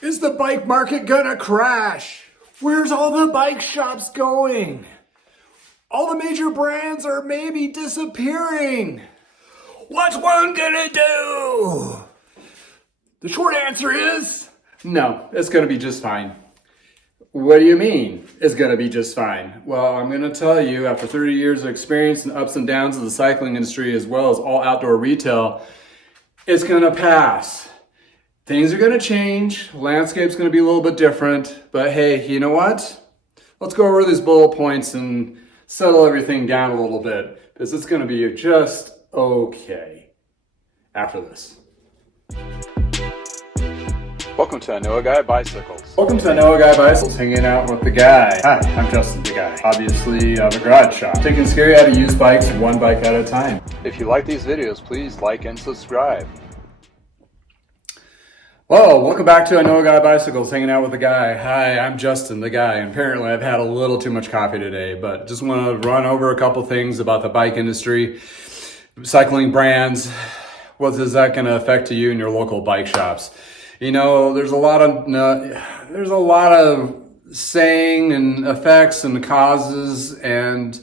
Is the bike market gonna crash? Where's all the bike shops going? All the major brands are maybe disappearing. What's one gonna do? The short answer is no, it's gonna be just fine. What do you mean it's gonna be just fine? Well, I'm gonna tell you, after 30 years of experience and ups and downs of the cycling industry as well as all outdoor retail, it's gonna pass. Things are gonna change, landscape's gonna be a little bit different, but hey, you know what? Let's go over these bullet points and settle everything down a little bit, because it's gonna be just okay after this. Welcome to I Know a Guy Bicycles. Welcome to I Know a Guy Bicycles, hanging out with the guy. Hi, I'm Justin, the guy. Obviously, I have a garage shop. Taking scary how to use bikes one bike at a time. If you like these videos, please like and subscribe. Well, welcome back to I Know a Guy Bicycles, hanging out with the guy. Hi, I'm Justin, the guy. And apparently, I've had a little too much coffee today, but just want to run over a couple things about the bike industry, cycling brands. What is that going to affect you in your local bike shops? You know, there's a lot of saying and effects and causes, and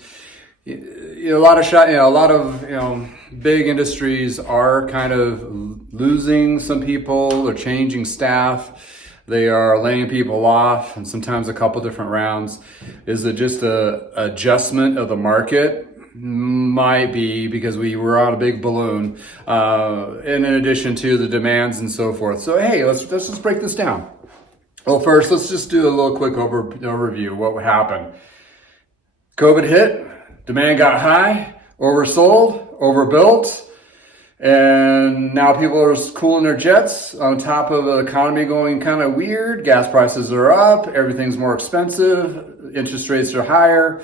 a lot of big industries are kind of losing some people. They're changing staff. They are laying people off, and sometimes a couple different rounds. Is it just a adjustment of the market? Might be, because we were on a big balloon, in addition to the demands and so forth. So hey, let's just break this down. Well, first, let's just do a little quick overview of what happened. COVID hit, demand got high, oversold, overbuilt, and now people are cooling their jets on top of the economy going kind of weird. Gas prices are up, everything's more expensive, interest rates are higher.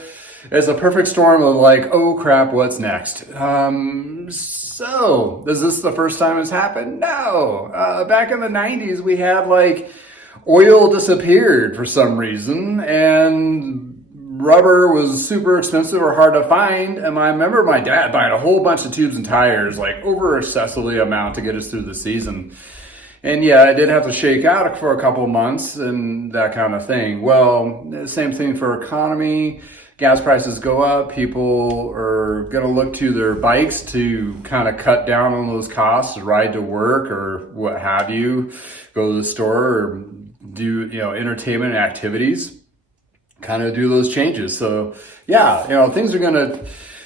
It's a perfect storm of like, oh crap, what's next? So, is this the first time it's happened? No. Back in the 90s, we had like oil disappeared for some reason, and rubber was super expensive or hard to find. And I remember my dad buying a whole bunch of tubes and tires, like over excessively amount to get us through the season. And yeah, I did have to shake out for a couple months and that kind of thing. Well, same thing for economy. Gas prices go up, people are going to look to their bikes to kind of cut down on those costs, ride to work or what have you, go to the store or do, entertainment activities, kind of do those changes. So yeah, things are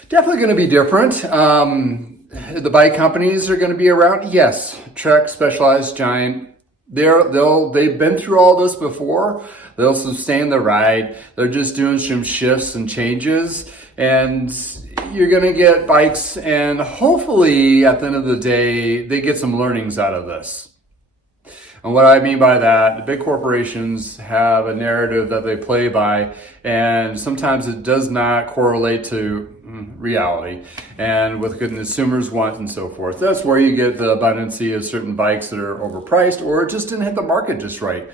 definitely going to be different. The bike companies are going to be around. Yes, Trek, Specialized, Giant. They've been through all this before. They'll sustain the ride. They're just doing some shifts and changes, and you're going to get bikes, and hopefully at the end of the day, they get some learnings out of this. And what I mean by that, the big corporations have a narrative that they play by, and sometimes it does not correlate to reality and what the consumers want and so forth. That's where you get the abundancy of certain bikes that are overpriced or just didn't hit the market just right.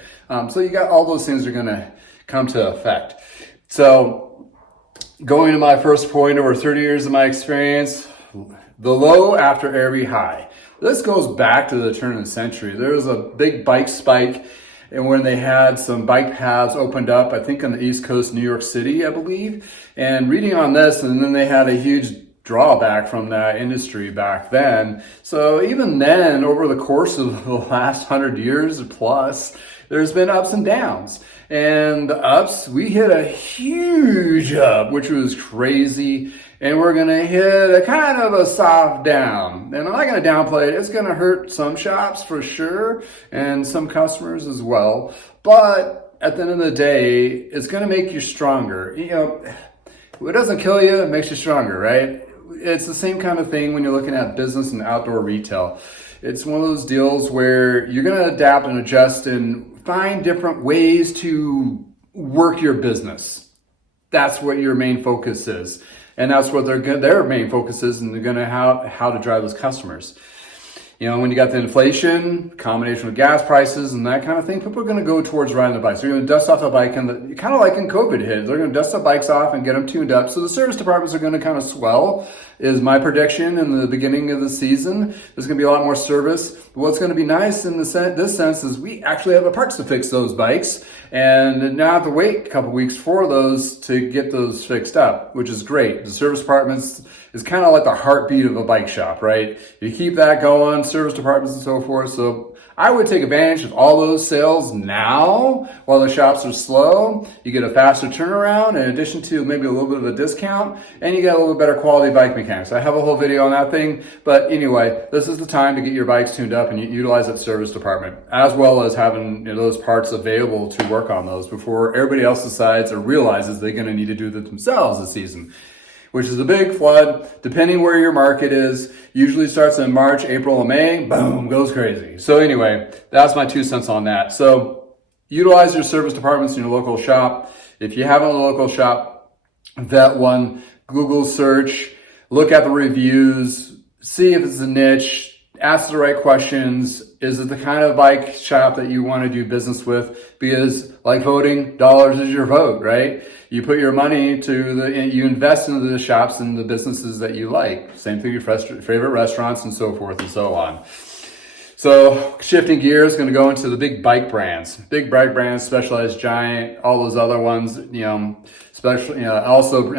So you got all those things are going to come to effect. So going to my first point, over 30 years of my experience, the low after every high. This goes back to the turn of the century. There was a big bike spike, and when they had some bike paths opened up, I think on the East Coast, New York City, I believe. And reading on this, and then they had a huge drawback from that industry back then. So even then, over the course of the last 100 years plus, there's been ups and downs. And the ups, we hit a huge up, which was crazy. And we're going to hit a kind of a soft down. And I'm not going to downplay it. It's going to hurt some shops for sure, and some customers as well. But at the end of the day, it's going to make you stronger. It doesn't kill you, it makes you stronger, right? It's the same kind of thing when you're looking at business and outdoor retail. It's one of those deals where you're going to adapt and adjust and find different ways to work your business. That's what your main focus is. And that's what their main focus is, and they're going to how to drive those customers. When you got the inflation, combination with gas prices and that kind of thing, people are going to go towards riding their bikes. They're going to dust off the bike, and kind of like in COVID hit, they're going to dust the bikes off and get them tuned up. So the service departments are going to kind of swell. is my prediction in the beginning of the season. There's going to be a lot more service. What's going to be nice in this sense is we actually have the parts to fix those bikes and not have to wait a couple weeks for those to get those fixed up, which is great. The service departments is kind of like the heartbeat of a bike shop, right? You keep that going, service departments and so forth. So I would take advantage of all those sales now while the shops are slow. You get a faster turnaround in addition to maybe a little bit of a discount, and you get a little better quality bike mechanics. I have a whole video on that thing, but anyway, this is the time to get your bikes tuned up and utilize that service department, as well as having those parts available to work on those before everybody else decides or realizes they're going to need to do that themselves this season, which is a big flood, depending where your market is. Usually starts in March, April, and May. Boom, goes crazy. So anyway, that's my 2 cents on that. So utilize your service departments in your local shop. If you have a local shop, vet one, Google search, look at the reviews, see if it's a niche, ask the right questions. Is it the kind of bike shop that you want to do business with? Because like voting, dollars is your vote, right? You put your money you invest into the shops and the businesses that you like. Same thing with your favorite restaurants and so forth and so on. So shifting gears, going to go into the big bike brands. Big bike brands, Specialized, Giant, all those other ones, especially, also,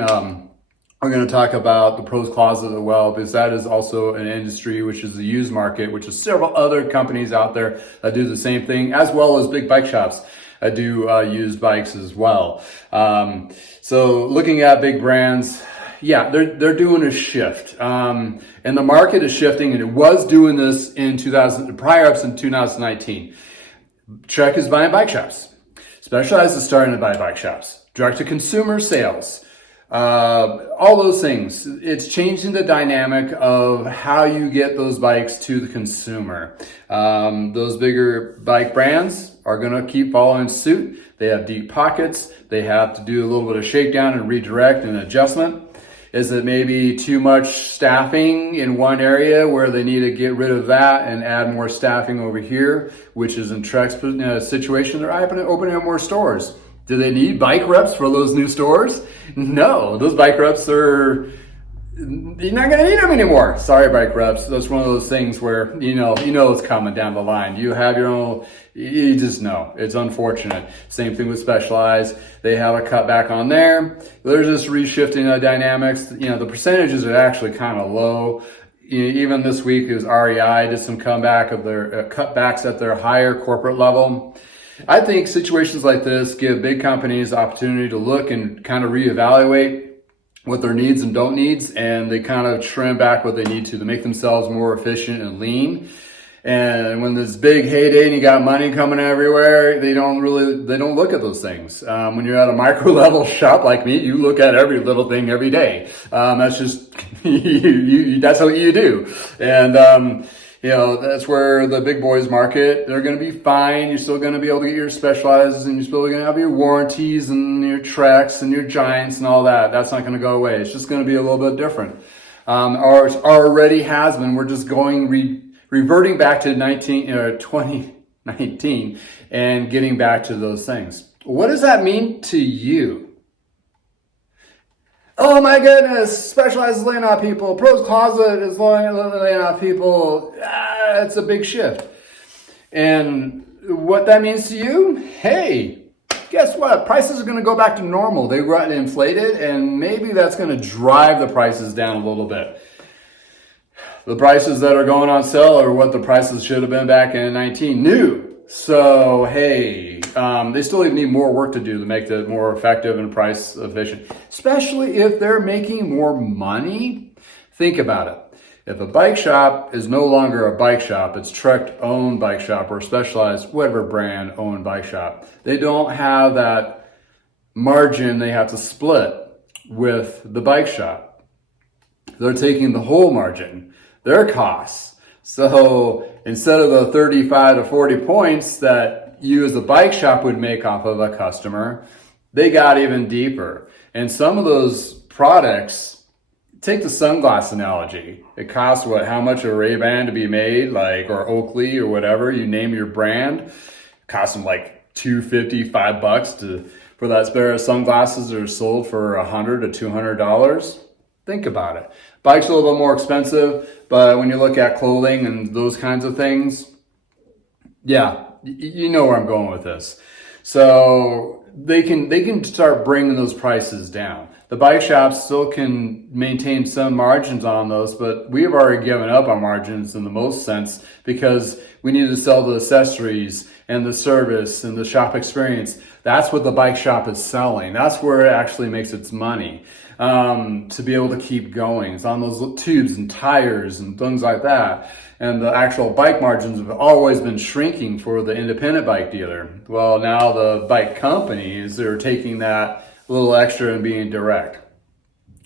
we're going to talk about the pros closet as well, because that is also an industry, which is the used market, which is several other companies out there that do the same thing, as well as big bike shops that do used bikes as well. So looking at big brands, yeah, they're doing a shift. And the market is shifting, and it was doing this in prior ups in 2019. Trek is buying bike shops. Specialized is starting to buy bike shops. Direct to consumer sales. All those things. It's changing the dynamic of how you get those bikes to the consumer. Those bigger bike brands are going to keep following suit. They have deep pockets. They have to do a little bit of shakedown and redirect and adjustment. Is it maybe too much staffing in one area where they need to get rid of that and add more staffing over here, which is in Trek's situation. They're opening up more stores. Do they need bike reps for those new stores? No, those bike reps you're not going to need them anymore. Sorry, bike reps. That's one of those things where, it's coming down the line. You have your own, you just know. It's unfortunate. Same thing with Specialized. They have a cutback on there. They're just reshifting the dynamics. The percentages are actually kind of low. Even this week is REI did some comeback of their cutbacks at their higher corporate level. I think situations like this give big companies opportunity to look and kind of reevaluate what their needs and don't needs, and they kind of trim back what they need to make themselves more efficient and lean. And when there's big heyday and you got money coming everywhere, they don't look at those things. When you're at a micro level shop like me, you look at every little thing every day. That's just, that's what you do. And, that's where the big boys market, they're going to be fine. You're still going to be able to get your Specialized, and you're still going to have your warranties and your Treks and your Giants and all that. That's not going to go away. It's just going to be a little bit different. Or it already has been. We're just reverting back to 2019 and getting back to those things. What does that mean to you? Oh my goodness, Specialized is laying off people. Pros Closet is laying off people. It's a big shift. And what that means to you? Hey, guess what? Prices are going to go back to normal. They got inflated, and maybe that's going to drive the prices down a little bit. The prices that are going on sale are what the prices should have been back in 19 new. So, hey, they still need more work to do to make that more effective and price efficient, especially if they're making more money. Think about it. If a bike shop is no longer a bike shop, it's Trek-owned bike shop or Specialized, whatever brand owned bike shop, they don't have that margin they have to split with the bike shop. They're taking the whole margin, their costs. So instead of the 35 to 40 points that you as a bike shop would make off of a customer, they got even deeper. And some of those products, take the sunglass analogy. It costs how much a Ray-Ban to be made, or Oakley or whatever, you name your brand. It costs them like $250, $5 for that pair of sunglasses that are sold for $100 to $200. Think about it. Bike's a little bit more expensive, but when you look at clothing and those kinds of things, yeah, you know where I'm going with this. So they can start bringing those prices down. The bike shops still can maintain some margins on those, but we have already given up on margins in the most sense because we need to sell the accessories and the service and the shop experience. That's what the bike shop is selling. That's where it actually makes its money, to be able to keep going. It's on those tubes and tires and things like that. And the actual bike margins have always been shrinking for the independent bike dealer. Well, now the bike companies are taking that a little extra and being direct.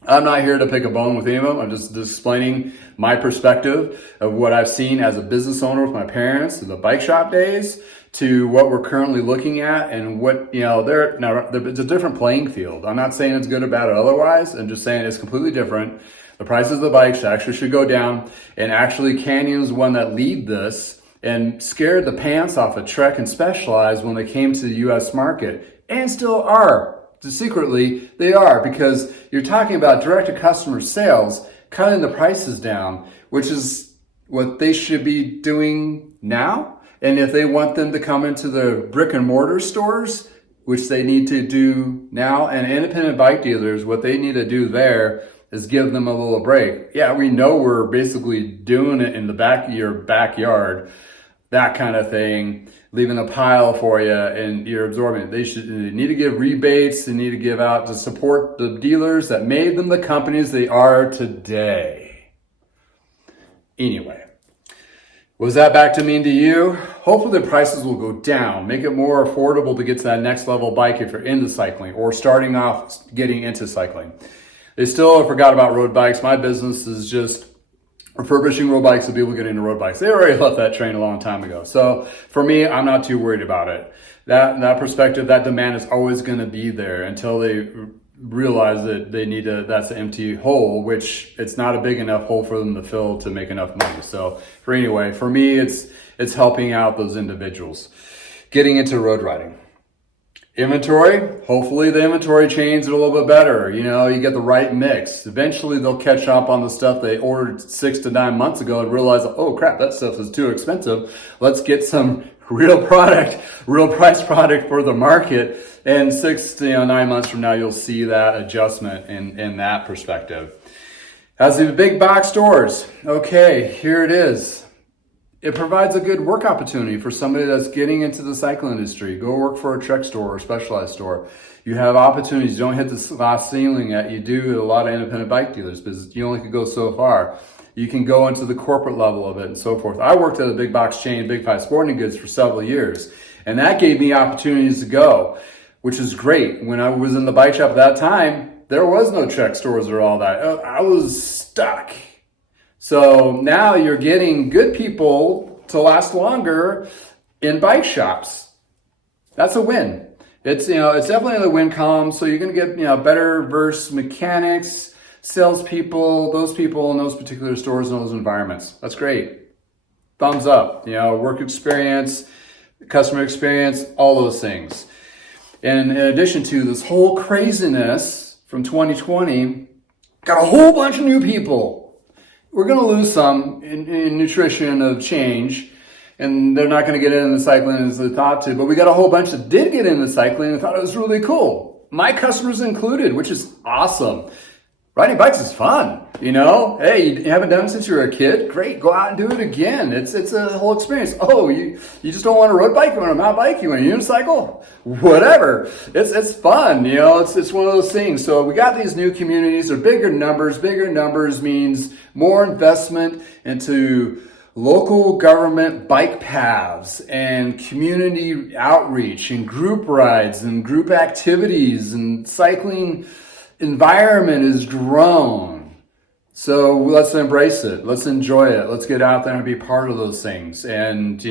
I'm not here to pick a bone with any of them. I'm just explaining my perspective of what I've seen as a business owner with my parents in the bike shop days to what we're currently looking at and what, it's a different playing field. I'm not saying it's good or bad or otherwise. I'm just saying it's completely different. The prices of the bikes actually should go down, and actually Canyon's one that lead this and scared the pants off of Trek and Specialized when they came to the US market, and still are. Secretly, they are, because you're talking about direct-to-customer sales, cutting the prices down, which is what they should be doing now. And if they want them to come into the brick-and-mortar stores, which they need to do now, and independent bike dealers, what they need to do there is give them a little break. Yeah, we know we're basically doing it in the back of your backyard, that kind of thing, leaving a pile for you and you're absorbing it. They need to give rebates. They need to give out to support the dealers that made them the companies they are today. Anyway, was that back to mean to you? Hopefully the prices will go down, make it more affordable to get to that next level bike if you're into cycling or starting off getting into cycling. They still forgot about road bikes. My business is just refurbishing road bikes so people get into road bikes. They already left that train a long time ago. So for me, I'm not too worried about it. That perspective, that demand is always going to be there until they realize that that's an empty hole, which it's not a big enough hole for them to fill to make enough money. So for me, it's helping out those individuals getting into road riding. Inventory, hopefully the inventory chains are a little bit better. You get the right mix. Eventually they'll catch up on the stuff they ordered 6 to 9 months ago and realize, oh crap, that stuff is too expensive. Let's get some real price product for the market. And 6 to 9 months from now, you'll see that adjustment in that perspective. As the big box stores, okay, here it is. It provides a good work opportunity for somebody that's getting into the cycle industry. Go work for a Trek store or a Specialized store. You have opportunities. You don't hit the glass ceiling that you do at a lot of independent bike dealers because you only can go so far. You can go into the corporate level of it and so forth. I worked at a big box chain, Big Five Sporting Goods, for several years, and that gave me opportunities to go, which is great. When I was in the bike shop at that time, there was no Trek stores or all that. I was stuck. So now you're getting good people to last longer in bike shops. That's a win. It's definitely in the win column. So you're going to get better versus mechanics, salespeople, those people in those particular stores and those environments. That's great. Thumbs up. Work experience, customer experience, all those things. And in addition to this whole craziness from 2020, got a whole bunch of new people. We're going to lose some in nutrition of change, and they're not going to get into cycling as they thought to, but we got a whole bunch that did get into cycling and thought it was really cool. My customers included, which is awesome. Riding bikes is fun, Hey, you haven't done it since you were a kid? Great, go out and do it again. It's a whole experience. Oh, you just don't want a road bike? You want a mountain bike? You want a unicycle? Whatever. It's fun, It's one of those things. So we got these new communities. They're bigger numbers. Bigger numbers means more investment into local government bike paths and community outreach and group rides and group activities, and cycling environment is grown. So let's embrace it. Let's enjoy it. Let's get out there and be part of those things. And,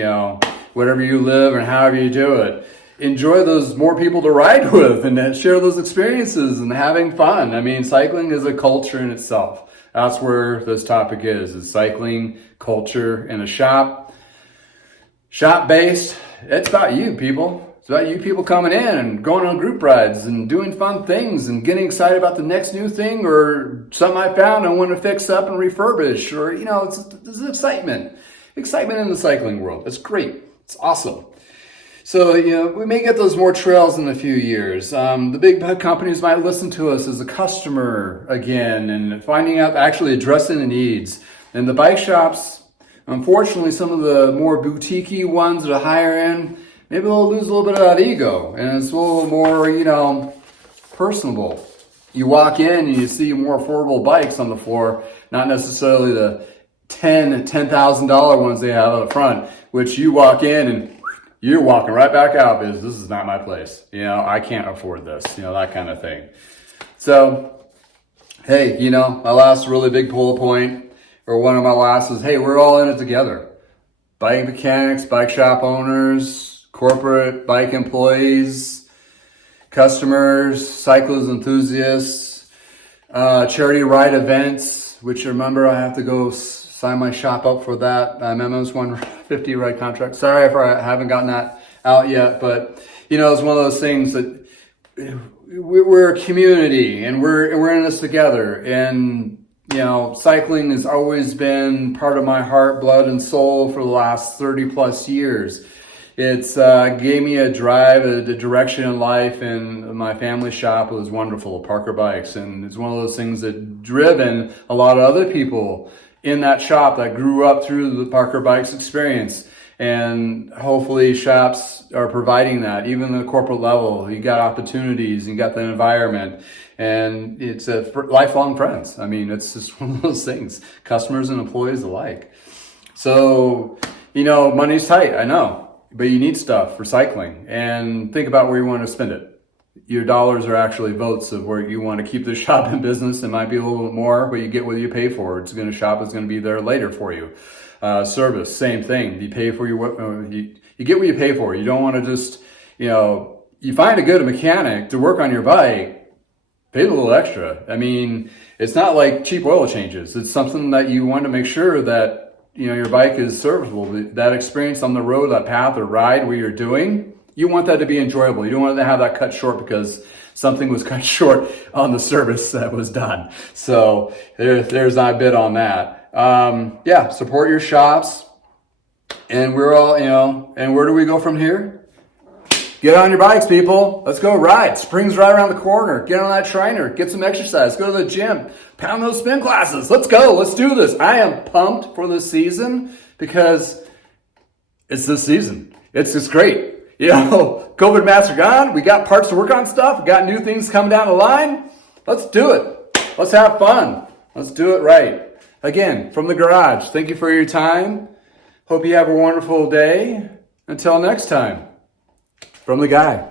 whatever you live and however you do it, enjoy those more people to ride with and then share those experiences and having fun. I mean, cycling is a culture in itself. That's where this topic is cycling, culture in a shop. Shop-based, it's about you, people. It's about you people coming in and going on group rides and doing fun things and getting excited about the next new thing or something I found I want to fix up and refurbish, or, it's excitement. Excitement in the cycling world. It's great. It's awesome. So, we may get those more trails in a few years. The big companies might listen to us as a customer again and finding out, actually addressing the needs. And the bike shops, unfortunately, some of the more boutique-y ones that are higher end, maybe they'll lose a little bit of that ego, and it's a little more, personable. You walk in and you see more affordable bikes on the floor, not necessarily the $10,000 ones they have up front, which you walk in and you're walking right back out because this is not my place. I can't afford this, that kind of thing. So, hey, my last really big bullet point, or one of my last, is, hey, we're all in it together. Bike mechanics, bike shop owners, corporate bike employees, customers, cyclists, enthusiasts, charity ride events, which, remember, I have to go sign my shop up for that MS 150 ride contract. Sorry if I haven't gotten that out yet, but it's one of those things that we're a community and we're in this together. And cycling has always been part of my heart, blood, and soul for the last 30 plus years. It's gave me a drive, a direction in life, and my family shop was wonderful, Parker Bikes, and it's one of those things that driven a lot of other people in that shop that grew up through the Parker Bikes experience. And hopefully shops are providing that, even at the corporate level. You got opportunities, you got the environment, and it's lifelong friends. I mean, it's just one of those things, customers and employees alike. So, money's tight, I know, but you need stuff for cycling, and think about where you want to spend it. Your dollars are actually votes of where you want to keep the shop in business. It might be a little bit more, but you get what you pay for. It's going to be there later for you. Service, same thing. You pay for you get what you pay for. You don't want to just, you find a good mechanic to work on your bike, pay a little extra. I mean, it's not like cheap oil changes. It's something that you want to make sure that, your bike is serviceable. That experience on the road, that path or ride where you're doing, you want that to be enjoyable. You don't want to have that cut short because something was cut short on the service that was done. So there's that bit on that. Support your shops. And we're all, and where do we go from here? Get on your bikes, people. Let's go ride. Spring's right around the corner. Get on that trainer. Get some exercise. Go to the gym. Pound those spin classes. Let's go. Let's do this. I am pumped for this season because it's this season. It's just great. COVID masks are gone. We got parts to work on stuff. We got new things coming down the line. Let's do it. Let's have fun. Let's do it right. Again, from the garage, thank you for your time. Hope you have a wonderful day. Until next time, from the guy.